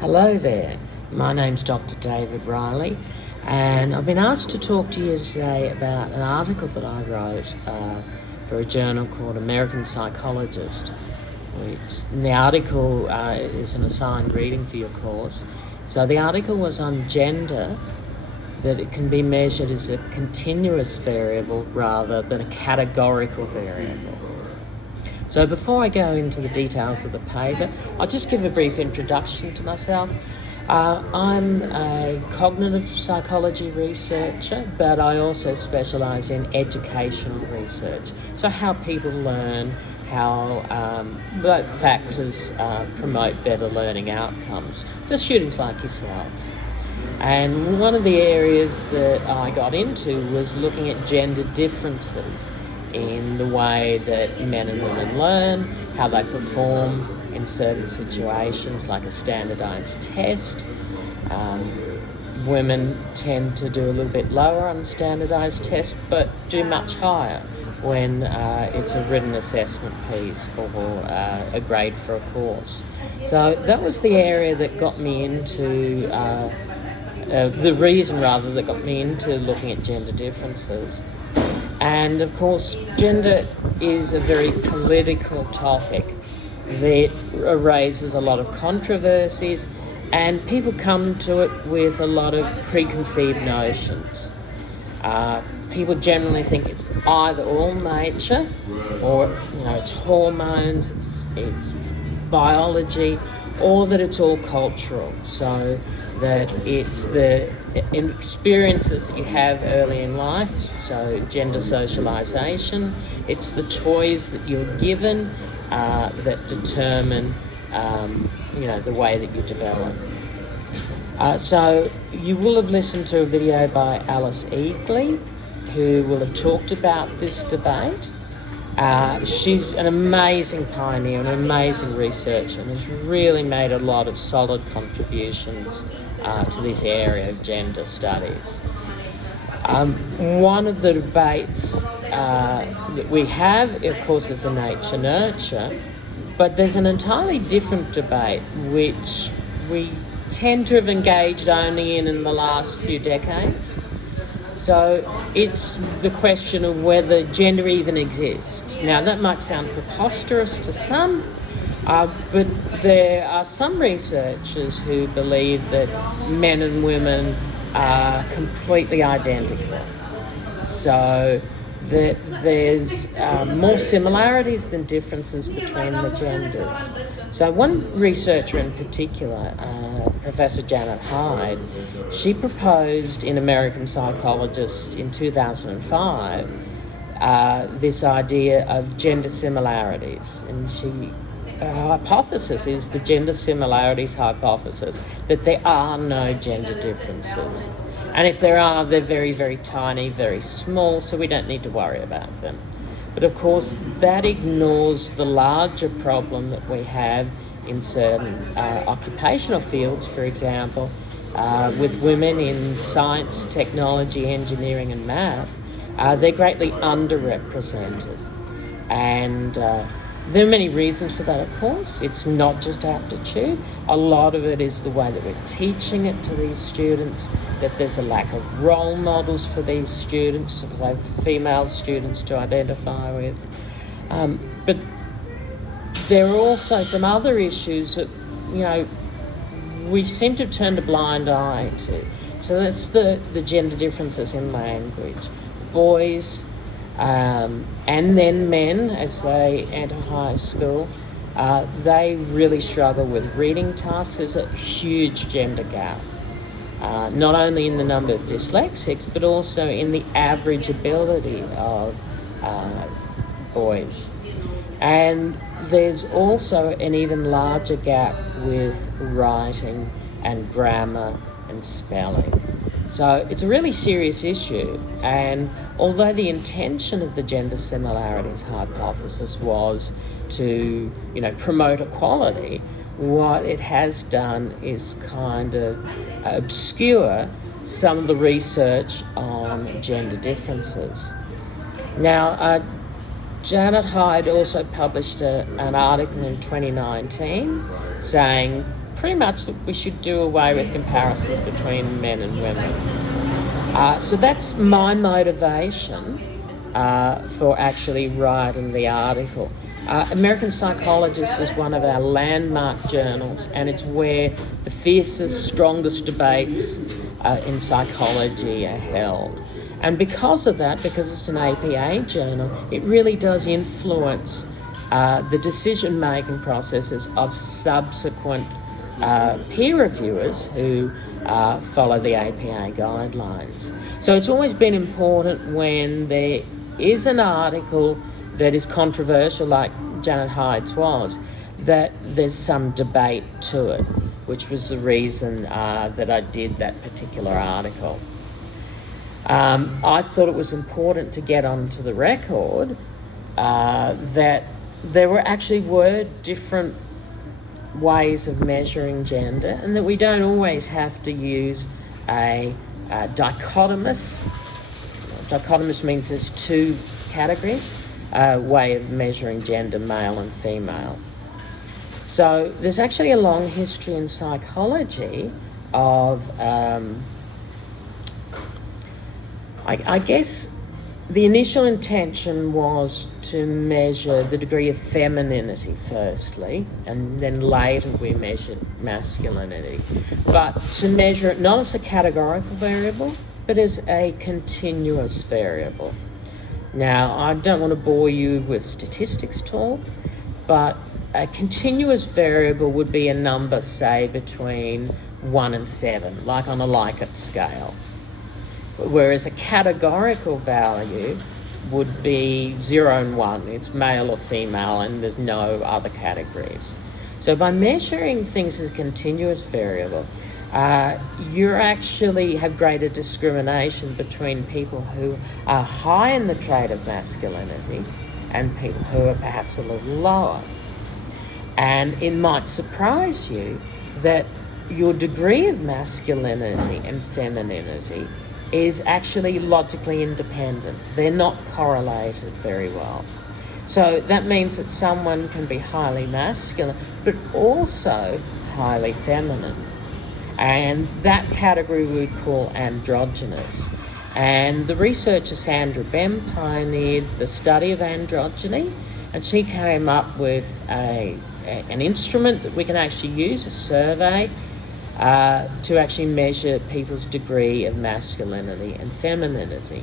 Hello there, my name's Dr. David Riley, and I've been asked to talk to you today about an article that I wrote for a journal called American Psychologist. The article is an assigned reading for your course. So the article was on gender, that it can be measured as a continuous variable rather than a categorical variable. So before I go into the details of the paper, I'll just give a brief introduction to myself. I'm a cognitive psychology researcher, but I also specialise in educational research. So how people learn, how what factors promote better learning outcomes for students like yourself. And one of the areas that I got into was looking at gender differences in the way that men and women learn, how they perform in certain situations like a standardised test. Women tend to do a little bit lower on standardised tests, but do much higher when it's a written assessment piece or a grade for a course. So that was the area that got me into, the reason rather that got me into looking at gender differences. And of course, gender is a very political topic that raises a lot of controversies, and people come to it with a lot of preconceived notions. People generally think it's either all nature, or it's hormones, it's biology, or that it's all cultural. So that it's the experiences that you have early in life, so gender socialisation. It's the toys that you're given that determine, the way that you develop. So you will have listened to a video by Alice Eagley, who will have talked about this debate. She's an amazing pioneer, an amazing researcher, and has really made a lot of solid contributions to this area of gender studies. One of the debates that we have, of course, is a nature-nurture, but there's an entirely different debate which we tend to have engaged only in the last few decades. So it's the question of whether gender even exists. Now, that might sound preposterous to some, but there are some researchers who believe that men and women are completely identical. So that there's more similarities than differences between the genders. So one researcher in particular, Professor Janet Hyde, she proposed in American Psychologist in 2005 this idea of gender similarities. And her hypothesis is the gender similarities hypothesis, that there are no gender differences. And if there are, they're very, very tiny, very small, so we don't need to worry about them. But of course, that ignores the larger problem that we have in certain occupational fields, for example, with women in science, technology, engineering and math. They're greatly underrepresented. And there are many reasons for that, of course. It's not just aptitude. A lot of it is the way that we're teaching it to these students, that there's a lack of role models for these students, like female students to identify with. But there are also some other issues that, we seem to have turned a blind eye to. So that's the gender differences in language. Boys and then men, as they enter high school, they really struggle with reading tasks. There's a huge gender gap, not only in the number of dyslexics, but also in the average ability of boys. And there's also an even larger gap with writing and grammar and spelling. So it's a really serious issue, and although the intention of the gender similarities hypothesis was to, promote equality, what it has done is kind of obscure some of the research on gender differences. Now, Janet Hyde also published an article in 2019 saying pretty much that we should do away with comparisons between men and women. So that's my motivation for actually writing the article. American Psychologist is one of our landmark journals, and it's where the fiercest, strongest debates in psychology are held. And because of that, because it's an APA journal, it really does influence the decision-making processes of subsequent peer reviewers who follow the APA guidelines. So it's always been important when there is an article that is controversial, like Janet Hyde's was, that there's some debate to it, which was the reason that I did that particular article. I thought it was important to get onto the record that there were different ways of measuring gender, and that we don't always have to use a dichotomous. Dichotomous means there's two categories, way of measuring gender, male and female. So there's actually a long history in psychology of, I guess, the initial intention was to measure the degree of femininity firstly, and then later we measured masculinity. But to measure it not as a categorical variable, but as a continuous variable. Now, I don't want to bore you with statistics talk, but a continuous variable would be a number, say, between 1 and 7, like on a Likert scale. Whereas a categorical value would be 0 and 1. It's male or female, and there's no other categories. So by measuring things as a continuous variable, you actually have greater discrimination between people who are high in the trait of masculinity and people who are perhaps a little lower. And it might surprise you that your degree of masculinity and femininity is actually logically independent. They're not correlated very well. So that means that someone can be highly masculine, but also highly feminine. And that category we would call androgynous. And the researcher Sandra Bem pioneered the study of androgyny, and she came up with an instrument that we can actually use, a survey, to actually measure people's degree of masculinity and femininity.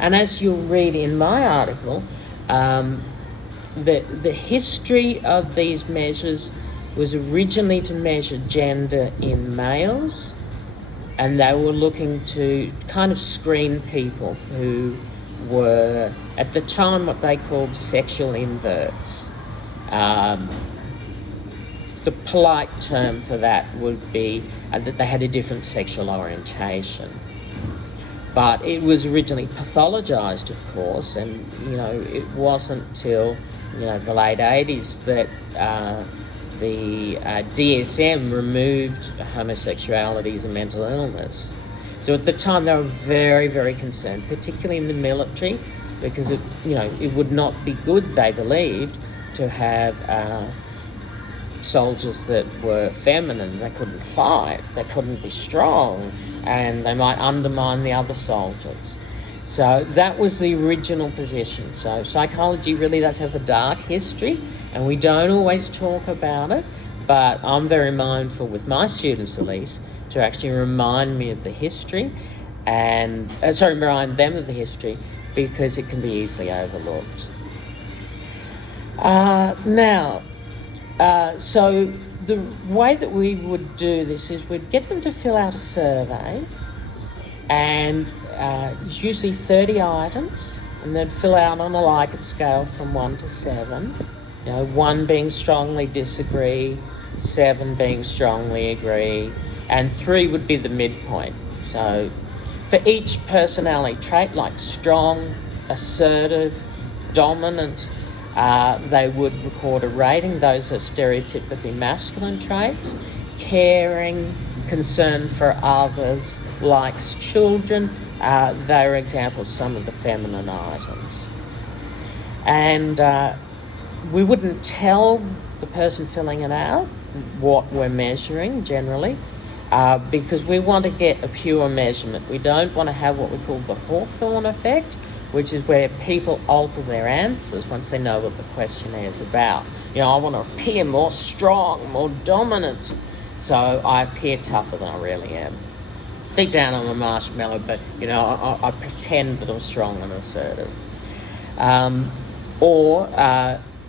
And as you'll read in my article, the history of these measures was originally to measure gender in males, and they were looking to kind of screen people who were, at the time, what they called sexual inverts. The polite term for that would be that they had a different sexual orientation. But it was originally pathologised, of course, and it wasn't till the late 80s that the DSM removed homosexuality as a mental illness. So at the time they were very, very concerned, particularly in the military, because it would not be good, they believed, to have soldiers that were feminine. They couldn't fight, they couldn't be strong, and they might undermine the other soldiers. So that was the original position. So psychology really does have a dark history, and we don't always talk about it, but I'm very mindful with my students at least to actually remind me of the history and remind them of the history, because it can be easily overlooked. So the way that we would do this is we'd get them to fill out a survey, and it's usually 30 items, and they'd fill out on a Likert scale from 1 to 7. 1 being strongly disagree, 7 being strongly agree, and 3 would be the midpoint. So for each personality trait, like strong, assertive, dominant, they would record a rating. Those are stereotypically masculine traits. Caring, concern for others, likes children, they are examples of some of the feminine items. And we wouldn't tell the person filling it out what we're measuring generally, because we want to get a pure measurement. We don't want to have what we call the Hawthorne effect, which is where people alter their answers once they know what the questionnaire is about. I want to appear more strong, more dominant, so I appear tougher than I really am. Deep down I'm a marshmallow, but I pretend that I'm strong and assertive. Or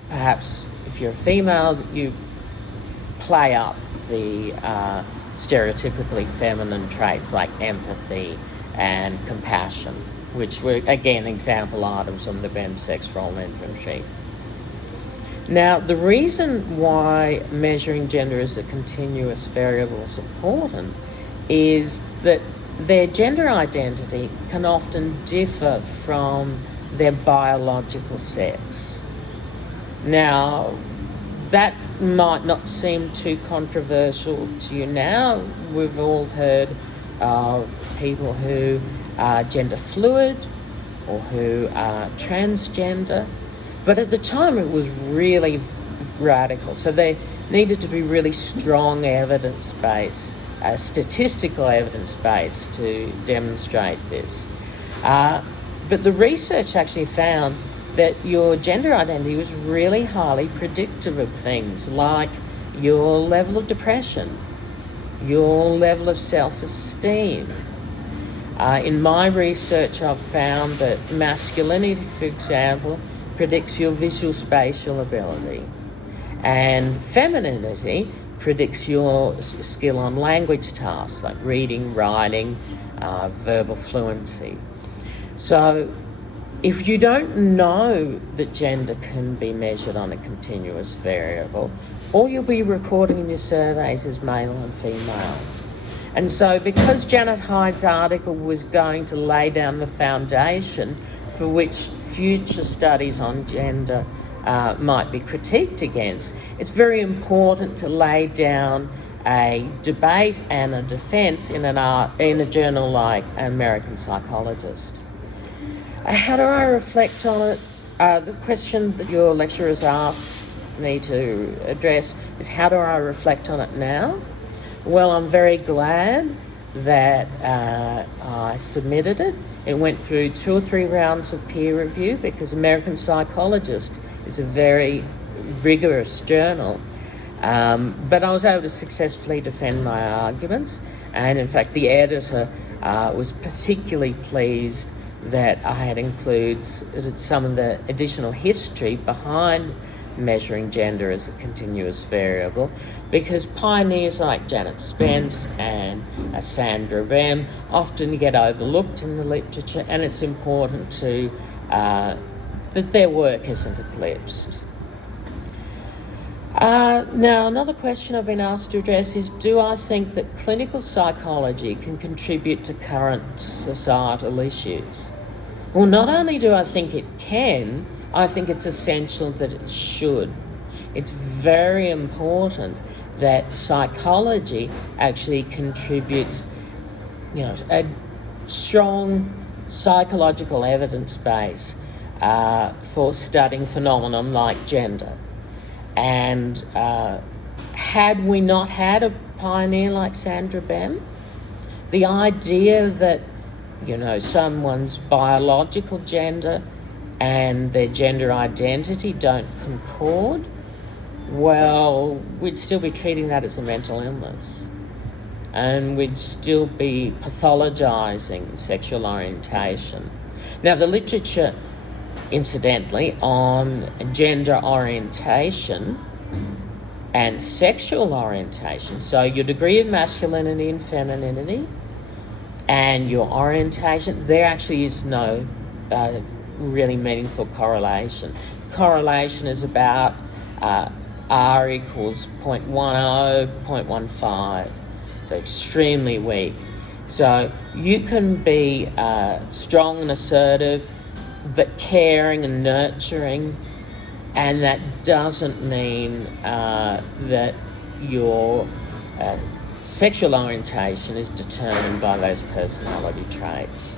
perhaps if you're a female, you play up the stereotypically feminine traits like empathy and compassion, which were, again, example items on the BEM sex role entry sheet. Now, the reason why measuring gender as a continuous variable is important is that their gender identity can often differ from their biological sex. Now, that might not seem too controversial to you now. We've all heard of people who are gender fluid or who are transgender, but at the time it was really radical. So there needed to be really strong evidence base, statistical evidence base to demonstrate this. But the research actually found that your gender identity was really highly predictive of things like your level of depression, your level of self-esteem. In my research, I've found that masculinity, for example, predicts your visual spatial ability, and femininity predicts your skill on language tasks like reading, writing, verbal fluency. So if you don't know that gender can be measured on a continuous variable, all you'll be recording in your surveys is male and female. And so because Janet Hyde's article was going to lay down the foundation for which future studies on gender might be critiqued against, it's very important to lay down a debate and a defence in a journal like American Psychologist. How do I reflect on it? The question that your lecturers asked me to address is, how do I reflect on it now? Well, I'm very glad that I submitted it. It went through 2 or 3 rounds of peer review because American Psychologist is a very rigorous journal. But I was able to successfully defend my arguments. And in fact, the editor was particularly pleased that I had included some of the additional history behind measuring gender as a continuous variable, because pioneers like Janet Spence and Sandra Bem often get overlooked in the literature, and it's important to that their work isn't eclipsed. Now, another question I've been asked to address is, do I think that clinical psychology can contribute to current societal issues? Well, not only do I think it can, I think it's essential that it should. It's very important that psychology actually contributes, a strong psychological evidence base for studying phenomenon like gender. And had we not had a pioneer like Sandra Bem, the idea that, someone's biological gender and their gender identity don't concord, well, we'd still be treating that as a mental illness. And we'd still be pathologising sexual orientation. Now, the literature, incidentally, on gender orientation and sexual orientation, so your degree of masculinity and femininity and your orientation, there actually is no really meaningful correlation. Correlation is about R equals 0.10, 0.15, so extremely weak. So you can be strong and assertive, but caring and nurturing, and that doesn't mean that your sexual orientation is determined by those personality traits.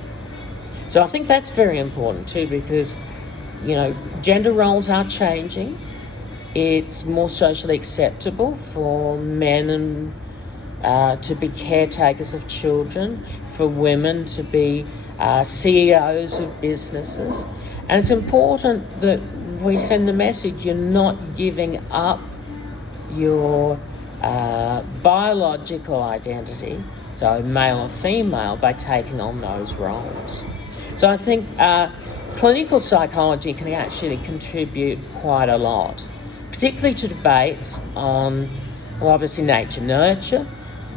So I think that's very important too, because, gender roles are changing. it's more socially acceptable for men to be caretakers of children, for women to be CEOs of businesses. And it's important that we send the message: you're not giving up your biological identity, so male or female, by taking on those roles. So I think clinical psychology can actually contribute quite a lot, particularly to debates on, well, obviously nature-nurture,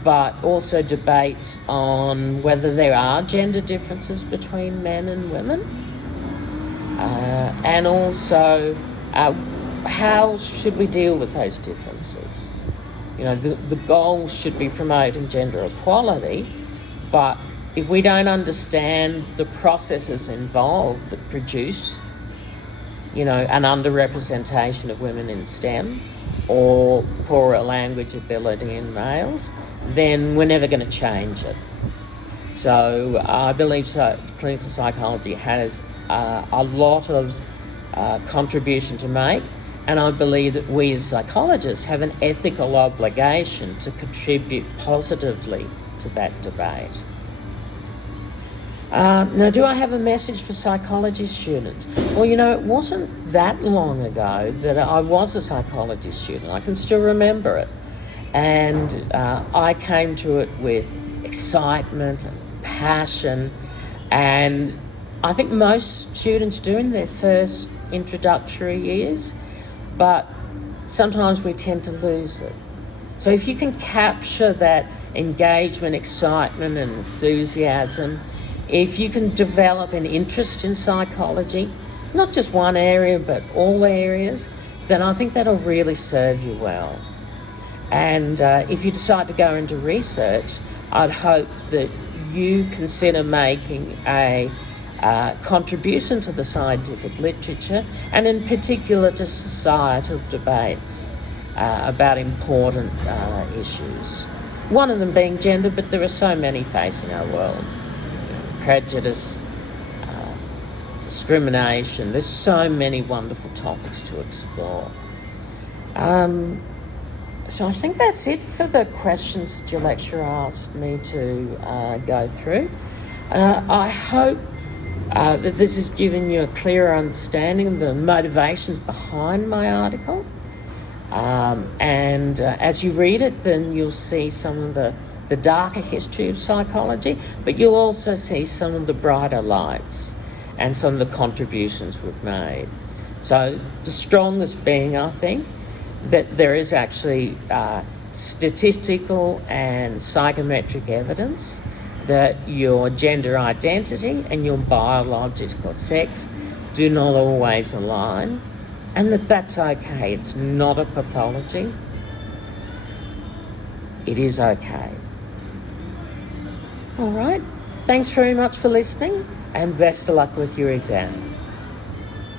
but also debates on whether there are gender differences between men and women, and also how should we deal with those differences. You know, the goal should be promoting gender equality, but if we don't understand the processes involved that produce, you know, an underrepresentation of women in STEM or poorer language ability in males, then we're never going to change it. So I believe clinical psychology has a lot of contribution to make, and I believe that we as psychologists have an ethical obligation to contribute positively to that debate. Now, do I have a message for psychology students? Well, you know, it wasn't that long ago that I was a psychology student. I can still remember it. And I came to it with excitement and passion, and I think most students do in their first introductory years, but sometimes we tend to lose it. So if you can capture that engagement, excitement and enthusiasm, if you can develop an interest in psychology, not just one area but all areas, then I think that'll really serve you well. And if you decide to go into research, I'd hope that you consider making a contribution to the scientific literature, and in particular to societal debates about important issues. One of them being gender, but there are so many facing our world. Prejudice, discrimination, there's so many wonderful topics to explore. So I think that's it for the questions that your lecturer asked me to go through. I hope that this has given you a clearer understanding of the motivations behind my article. And as you read it, then you'll see some of the darker history of psychology, but you'll also see some of the brighter lights and some of the contributions we've made. So the strongest being, I think, that there is actually statistical and psychometric evidence that your gender identity and your biological sex do not always align, and that's okay. It's not a pathology. It is okay. All right. Thanks very much for listening, and best of luck with your exam.